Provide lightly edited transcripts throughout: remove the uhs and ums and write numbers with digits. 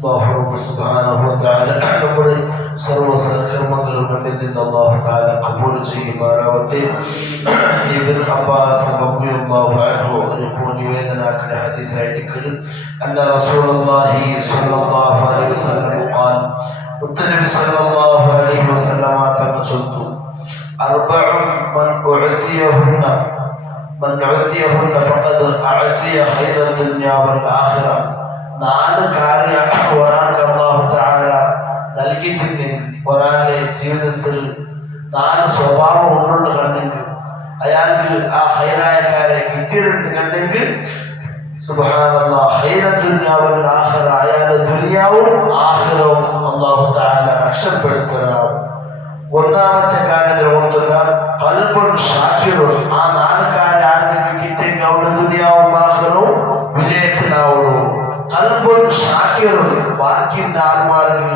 അല്ലാഹു സുബ്ഹാനഹു വ തആല നമ്മുടെ സർവ്വ സൽക്കർമ്മങ്ങളും നമ്മിൽ നിന്ന് അല്ലാഹു തആല ഖബൂൽ ചെയ്യുമാറാവട്ടെ. ഇബ്ൻ അബ്ബാസ് റളിയല്ലാഹു അൻഹു ഒരു നിവേദനാക്കുന്ന ഹദീസായിട്ട് അന്ന റസൂലുള്ളാഹി സ്വല്ലല്ലാഹു അലൈഹി വസല്ലം ഖാൽ മുത്തനബി സ്വല്ലല്ലാഹു അലൈഹി വസല്ലം തങ്ങൾ ചൊല്ലു അർബഉ മൻ ഉഅതിയഹുന്ന ഫഖദ് അഅതിയ ഖൈറ ദുനിയ വൽ ആഖിറ. നാല് കാര്യം ഒരാൾക്ക് അല്ലാഹു തആല നൽകിയിട്ടുണ്ടെങ്കിൽ, ഒരാളുടെ ജീവിതത്തിൽ നാല് സ്വഭാവം ഉണ്ടെന്ന് കണ്ടെങ്കിൽ, അയാൾക്ക് ആ ഹൈറായ കാര്യം കിട്ടിയിട്ടുണ്ട് കണ്ടെങ്കിൽ സുബ്ഹാനല്ലാഹ് ഖൈറ ദുനിയ വൽ ആഖിറ, അയാളുടെ ദുനിയാവും ആഖിറവും അല്ലാഹു തആല രക്ഷപ്പെടുത്തണം. ഒന്നാമത്തെ കാര്യത്തിൽ ഓർത്തുക ഖൽബുൻ ഷാകിറുൻ. ആ നാല് കാര്യം ആർക്കെങ്കിലും കിട്ടിയെങ്കിൽ അവരുടെ ദുനിയാവും ആഖിറവും വിജയത്തിലാവുള്ളൂ. ഖൽബുൻ ഷാകിറുൻ, ബാക്കി ആത്മാർക്ക്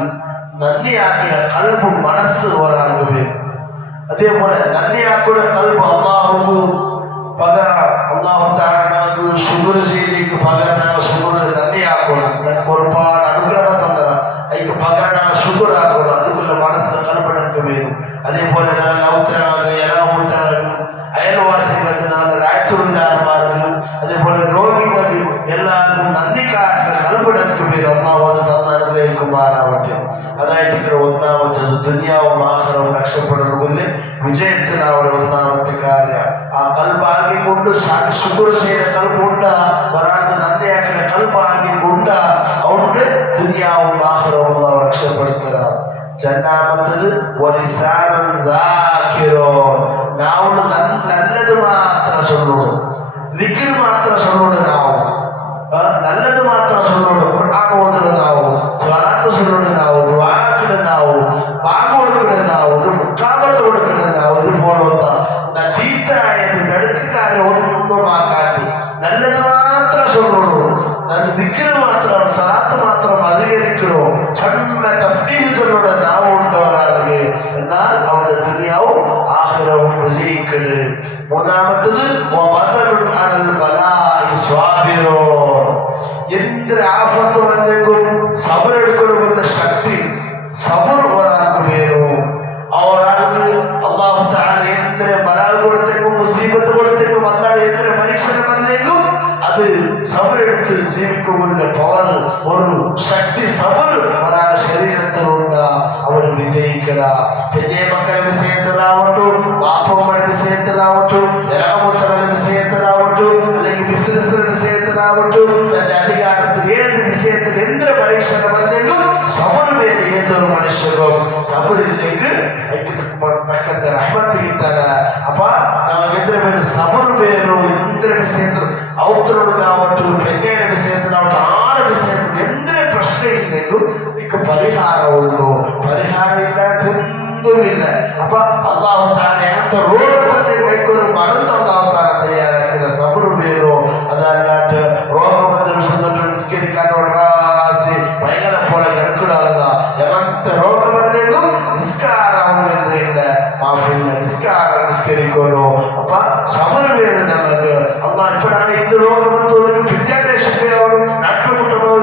നന്ദിയാക്കിയ ഖൽബ്, മനസ്സ് ഒരാൾക്ക് വരും. അതേപോലെ നന്ദിയാക്കിയ ഖൽബ് അല്ലാഹു പകരം അല്ലാഹു തആല നമുക്ക് ശുക്ർ ചെയ്തേക്ക് പകരം ഞങ്ങൾ ശുക്ർ നന്ദിയാക്കണം. ഞങ്ങൾക്ക് ഒരുപാട് അനുഗ്രഹം തന്നതാണ്, അതിക്ക് പകരം ഞങ്ങൾ ശുക്ർ ആക്കണം. അതുകൊള്ള മനസ്സ് ഖൽബിനൊക്കെ വരും. അതേപോലെ ഞങ്ങൾ ഔത്തരാകും എലാമുട്ടാകും അയൽവാസികൾക്ക്, ഞങ്ങളുടെ രായത്തുള്ള ആൾമാർക്കും അതേപോലെ രോഗികൾക്ക് എല്ലാവർക്കും നന്ദി കാട്ടുന്ന ഖൽബിനൊക്കെ വരും. അല്ലാഹു അത് തന്ന അനുഗ്രഹിക്കുമാറാവട്ടെ. അതായിട്ട് ഒന്നാമത്തത് ദുനിയാവും ആഖിറവും രക്ഷപ്പെടുന്നതിന് വിജയത്തിലാവുന്ന ഒന്നാമത്തെ കാര്യം ആ ഖൽബാകി കൊണ്ട് ശുക്ർ ചെയ്യുന്ന ഖൽബുണ്ട, ഒരാൾക്ക് നന്ദിയാക്കുന്ന ഖൽബാകി കൊണ്ട് അതുകൊണ്ട് ദുനിയാവും ആഖിറവും അല്ലാഹു രക്ഷപ്പെടുത്തുക. രണ്ടാമത്തത് വലിസാനുൻ ദാകിറൂൻ, നാവുകൊണ്ട് നല്ലത് മാത്രം ചൊല്ലണം, ദിക്ർ മാത്രം ചൊല്ലണം. നാവും നല്ലത് മാത്രം ചൊല്ലണം. ഖുർആൻ ഓതുന്നതാവും, സ്വലാത്ത് ചൊല്ലുന്നതാവും, ദുആക്കുന്നതാവും, ബാങ്ക് കൊടുക്കുന്നതാവും, ഇത് മുഖാബത്ത് കൊടുക്കുന്നതാവും. ഇതുപോലത്തെ ചീത്തയായത് മെടുക്കുകാരെ ഒന്നും ആക്കാണ്ട് നല്ലത് മാത്രം ചൊല്ലണോ, നല്ല ദിക്ർ മാത്രം, സ്വലാത്ത് മാത്രം അധികരിക്കണോ, തസ്ബീഹ് ചൊല്ലണോ നാവുണ്ടോ ഒരാൾക്ക്, എന്നാൽ അവന്റെ ദുനിയാവും ആഖിറവും വിജയിക്കണ്. മൂന്നാമത്തത് എന്തൊരു ആഫത്ത് വന്നെങ്കും സബർ എടുക്കണമെന്ന ശക്തി, സബർ ഒരാൾക്ക് വേണം. ഒരാൾക്ക് അല്ലാഹു തആല എന്തൊരു ബലാ കൊടുത്തേക്കും മുസീബത്ത് കൊടുത്തേക്കും വന്നാൽ എന്തൊരു പരീക്ഷണം വന്നേക്കും അത് സബറെടുത്ത് ജീവിക്കുന്ന പവർ, ഒരു ശക്തി സബർ ഒരാളുടെ ശരീരത്തിലുണ്ട്. അവർ വിജയിക്കട. മക്കളുടെ വിഷയത്തിലാവട്ടു, വാപ്പമ്മയുടെ വിഷയത്തിലാവട്ടു, ജനാമുത്തരുടെ വിഷയത്തിലാവട്ടു, അല്ലെങ്കിൽ ബിസിനസ്സിന്റെ വിഷയത്തിലാവട്ടു, തന്റെ അധികാരത്തിൽ ഏത് വിഷയത്തിൽ എന്തൊരു പരീക്ഷണം വന്നെങ്കിലും സബർ വേറെ ഏതൊരു മനുഷ്യരും സബറില്ലെങ്കിൽ തക്കത്തെ റഹ്മത്ത് കിട്ടാന. അപ്പൊ നമുക്ക് എന്തൊരു പേര് സബർ വേറോ എന്തൊരു വിഷയത്തിൽ ഔത്തരോടുകാവട്ടു, പെണ്ണയുടെ വിഷയത്തിലാവട്ടെ, ആറ് വിഷയത്തിൽ എന്തൊരു പ്രശ്നമില്ലെങ്കിലും എനിക്ക് പരിഹാരമുള്ളൂ. പരിഹാരം ഇല്ലാത്ത എന്തുമില്ല. അപ്പൊ അല്ലാഹു തആല അങ്ങനത്തെ രോഗത്തിന്റെ കൈക്കൊരു മരുന്ന് അല്ലാഹു തആല തയ്യാറാക്കിയ സബർ വേറോ. അതല്ലാട്ട് രോഗം വന്നിട്ട് നിസ്കരിക്കാനോട് റാസി ഭയങ്കര പോലെ കിടക്കിടാവുന്ന എങ്ങനത്തെ രോഗം വന്നെങ്കിലും നിസ്കാരം എന്തില്ല, മാഫില്ല, നിസ്കാരം നിസ്കരിക്കണോ. അപ്പൊ സബർ വേണം നമുക്ക്. അള്ളാഹ് ഇപ്പോഴാണ് ഇന്ന് രോഗം വന്നു വിദ്യാഭ്യാസം നാട്ടുമുട്ടമാർ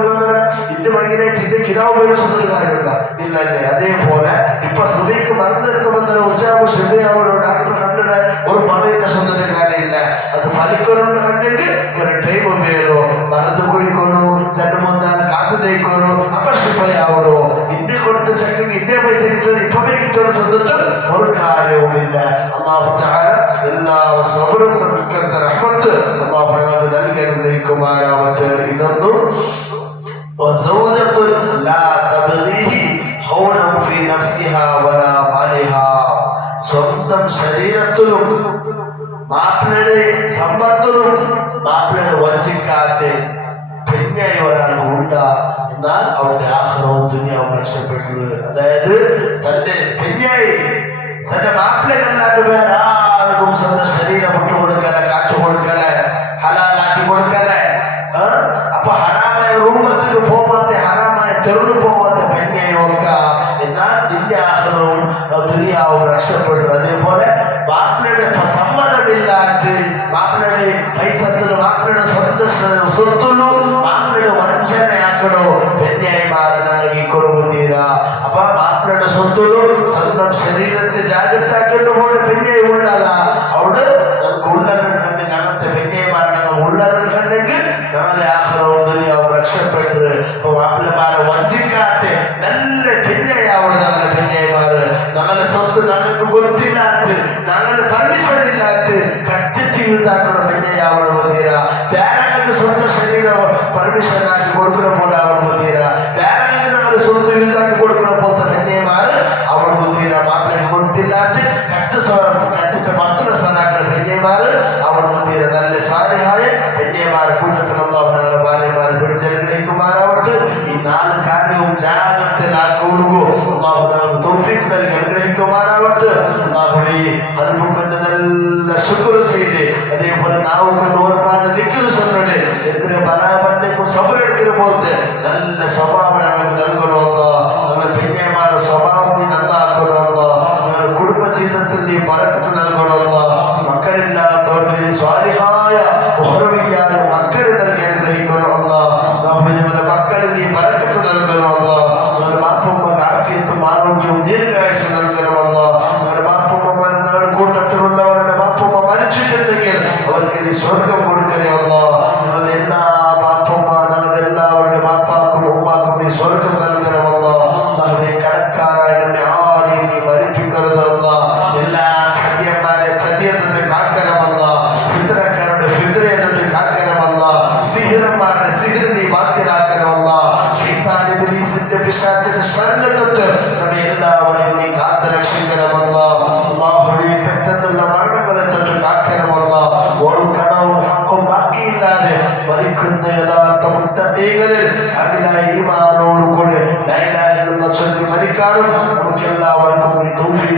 ഇന്ന് ഭയങ്കരമായിട്ട് ഇന്ന് കിരാവ് പേര് സ്വന്തം കാര്യമില്ല ഇല്ലല്ലേ. അതേപോലെ ഇപ്പൊ സുബൈക്ക് മരുന്നെടുക്കുമെന്ന ഉച്ചാവ് ശരിയാവണോ ഡാക്ടർ കണ്ടിട്ട് ഒരു പണവിന്റെ സ്വന്തം കാര്യമില്ല. അത് ഫലിക്കലുണ്ട് കണ്ടെങ്കിൽ ഒരു ടൈം വേണോ, മരുന്ന് കുടിക്കണോ, രണ്ട് മൂന്നാല് കാത്തു തേക്കണോ, അപ്പൊ ശിഫയാവണോ. ഇന്ത്യ കൊടുത്ത ചെക്കെങ്കിൽ ഇന്ത്യ പൈസ കിട്ടണം, ഇപ്പമേ കിട്ടണം ചെന്നിട്ട് ഒരു കാര്യവുമില്ല. അല്ലാഹു തആല എല്ലാ സബറും റഹ്മത്ത് അല്ലാഹു ഞങ്ങൾക്ക് നൽകി അനുഗ്രഹിക്കുമാറാവട്ടെ. ഇതൊന്നും സ്വന്തം ശരീരത്തിലും മാപ്പിളയുടെ സമ്പത്തിലും മാപ്പിളയുടെ വഞ്ചിക്കാത്ത പെഞ്ഞായി ഒരാൾക്ക് ഉണ്ടാ, എന്നാൽ അവരുടെ ആഖിറവും ദുനിയാവും രക്ഷപ്പെട്ടു. അതായത് തന്റെ പെഞ്ഞായി തന്റെ മാപ്പിളകല്ലാണ്ട് വേറെ ആർക്കും സ്വന്തം ശരീരം വിട്ടുകൊടുക്കല, കാറ്റുകൊടുക്കല, ഹലാലാക്കി കൊടുക്കല. അപ്പൊ ഹറാമായ റൂമത്തേക്ക് പോവാത്ത, ഹറാമായ തെരുവ് പോവാത്ത പെഞ്ഞായി ഓർക്ക, എന്നാൽ നിന്റെ ആഖിറവും ദുനിയാവും രക്ഷപ്പെട്ടു. അതേപോലെ മാപ്പിളയുടെ സമ്മതമില്ലാത്ത, മാപ്പിളയുടെ പൈസത്തിലും മാപ്പിളയുടെ സ്വന്തം സ്വത്തുള്ളൂ മാപ്പിളയുടെ വഞ്ചനയാക്കി എന്താക്കണോ പെണ്ണായിമാരനാക്കി കൊടുക്കുതീരാ. അപ്പൊ മാപ്പിളുടെ സ്വന്തം ശരീരത്തെ ജാഗ്രത ആക്കികൊണ്ട് പെണ്ണായി ഉള്ളല്ല അവിടെ നമുക്ക് ഉള്ളറുണ്ട് ഞങ്ങത്തെ പെണ്ണായിമാരെ ഉള്ളറുണ്ടെങ്കിൽ ഞങ്ങളെ ആഹ്റവും ദുനിയാവും രക്ഷപ്പെട്ട്. അപ്പൊ മാപ്പിളമാരെ വഞ്ചിക്കാത്ത നല്ല പെണ്ണായാവണം ഞങ്ങളെ പെണ്ണായിമാര്. ഞങ്ങളെ സ്വത്ത് ഞങ്ങൾക്ക് കൊടുത്തില്ലാത്ത ഞങ്ങളുടെ പെർമിഷൻ ഇല്ലാത്ത കട്ടിട്ട് യൂസ് ആക്കണം പെണ്ണായാവണം തീരാ. വേറെ സ്വന്തം ശരീരം പെർമിഷൻ ആക്കി കൊടുക്കണ പോലെ അവൾക്ക് തീരാ. വേറെ ഞങ്ങൾ സ്വന്തം യൂസ് ആക്കി കൊടുക്കണ പോലത്തെ പെണ്ണായിമാര് അവൾക്ക് തീരാ. മാപ്പിളെ കൊടുത്തില്ലാത്ത കട്ടിട്ട് ഭർത്തന സ്വനാക്കുന്ന പെണ്ണായിമാര് അവൾക്ക് തീരാ. നല്ല സാലിഹായ പെണ്ണായിമാരെ കൂട്ടത്തിലുള്ള ഞങ്ങളുടെ ഭാര്യമാരെ പിടിച്ച് അനുഗ്രഹിക്കുമാറാവട്ടെ. ഈ 4 കാര്യവും ജാഗ്രതയിലാക്കുള്ളൂ. അള്ളാഹു നമുക്ക് തൗഫീഖ് നൽകി അനുഗ്രഹിക്കുമാറാവട്ടെ. അള്ളാഹുവേ അൽബ് കൊണ്ട് നല്ല ശുക്ർ ചെയ്ത് അതേപോലെ നാവ് കൊണ്ട് ഒരുപാട് ദിക്ർ ചൊല്ലണേ. എന്തിനു ബലാബന്ധക്കും സബറെടുക്കുന്ന പോലത്തെ നല്ല സ്വഭാവം ഞങ്ങൾക്ക് നൽകണമല്ലോ. നമ്മുടെ പെണ്ണായിമാരുടെ സ്വഭാവം നീ നന്നാക്കണമല്ലോ. ഞങ്ങളുടെ കുടുംബ ജീവിതത്തിൽ നീ ബറക്കത്ത് നൽകണമല്ലോ. മക്കളില്ലാത്തവർക്ക് സ്വാലിഹായ ഉഹ്റവിയായ മക്കളെ നൽകി അനുഗ്രഹിക്കണമല്ലോ. ഞങ്ങളുടെ മക്കളിൽ നീ ബറക്കത്ത് നൽകണമല്ലോ. ഞങ്ങളുടെ ബാപ്പുമ്മക്ക് ആഫിയത്തും ആരോഗ്യവും ദീർഘായുസ്സും നൽകണമല്ലോ. ഞങ്ങളുടെ ബാപ്പുമ്മമാർ ഞങ്ങളുടെ കൂട്ടത്തിലുള്ളവരുടെ ബാപ്പുമ്മ മരിച്ചിട്ടുണ്ടെങ്കിൽ അവർക്ക് നീ സ്വർഗം കൊടുക്കണേ അല്ലോ. ഞങ്ങളുടെ എല്ലാ ബാപ്പുമ്മ ഞങ്ങളുടെ എല്ലാവരുടെ ബാപ്പാക്കും ഉമ്മാക്കും നീ സ്വർഗം നൽകണമല്ലോ. അവരെ കടക്കാരായ നമ്മെ ആരെയും നീ മരിപ്പിക്കരുതല്ല. എല്ലാ ചതിയന്മാരെ ചതിയതിന്റെ കാക്കനമല്ല. ഫിദ്രക്കാരുടെ ഫിദ്രയെ തൊട്ട് കാക്കനമല്ല. സിഹിറന്മാരുടെ സിഹിർ നീ ബാക്കിലാക്കനമല്ല. ശൈത്താൻ ഇബ്ലീസിന്റെ പിശാചിന്റെ ശരണം തൊട്ട് നമ്മെ എല്ലാവരെയും നീ കാത്തു രക്ഷിക്കണമല്ല. അല്ലാഹുവേ പെട്ടെന്നുള്ള മരണങ്ങളെ തൊട്ട് കാക്കണമല്ല. ഒരു കടവും ഹക്കും ബാക്കിയില്ലാതെ മരിക്കുന്ന യഥാർത്ഥ മുത്തഖീകളിൽ അമിലായ ഈമാനോടുകൂടി ലാ ഇലാഹ ഇല്ലല്ലാഹ് ചൊല്ലി മരിക്കാനും നമുക്ക് എല്ലാവർക്കും നീ തൗഫീഖ്